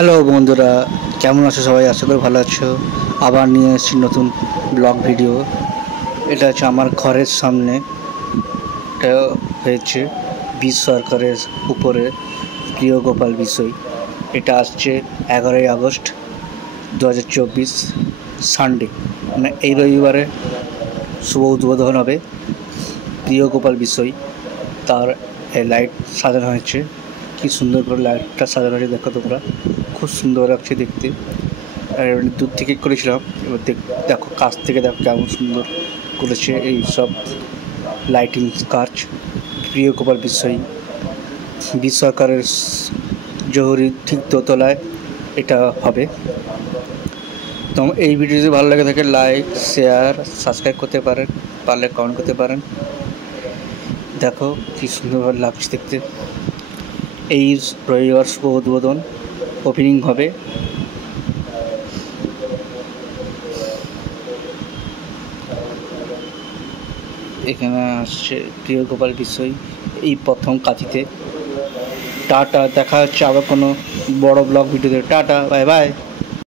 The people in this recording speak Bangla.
হ্যালো বন্ধুরা, কেমন আছো সবাই? আশা করি ভালো আছো। আবার নিয়ে এসেছি নতুন ব্লগ ভিডিও। এটা হচ্ছে আমার ঘরের সামনে। এটা হয়েছে বি সরকারের উপরে প্রিয় গোপাল বিষয়। এটা আসছে 11ই আগস্ট 2024 সানডে, মানে এই রবিবারে শুভ উদ্বোধন হবে প্রিয় গোপাল বিষয়। তার লাইট সাজানো হয়েছে, কি সুন্দর করে লাইটটা সাজানো হয়েছে দেখো তোমরা, খুব সুন্দর লাগছে দেখতে। আর দূর থেকে করেছিলাম, এবার দেখো কাছ থেকে দেখো কেমন সুন্দর করেছে এই সব লাইটিং কাজ। প্রিয় গোপাল বিষয় বি সরকারের জহুরির ঠিক দোতলায় এটা হবে। তো এই ভিডিও যদি ভালো লাগে থাকে লাইক শেয়ার সাবস্ক্রাইব করতে পারেন, পারলে কমেন্ট করতে পারেন। দেখো কি সুন্দরভাবে লাগছে দেখতে। এই রবিবার শুভ উদ্বোধন ওপেনিং হবে। এখানে আসছে প্রিয় গোপাল বিষয় এই প্রথম কাঁথিতে। টাটা, দেখা হচ্ছে আবার কোনো বড় ব্লগ ভিডিওতে। Tata, bye bye.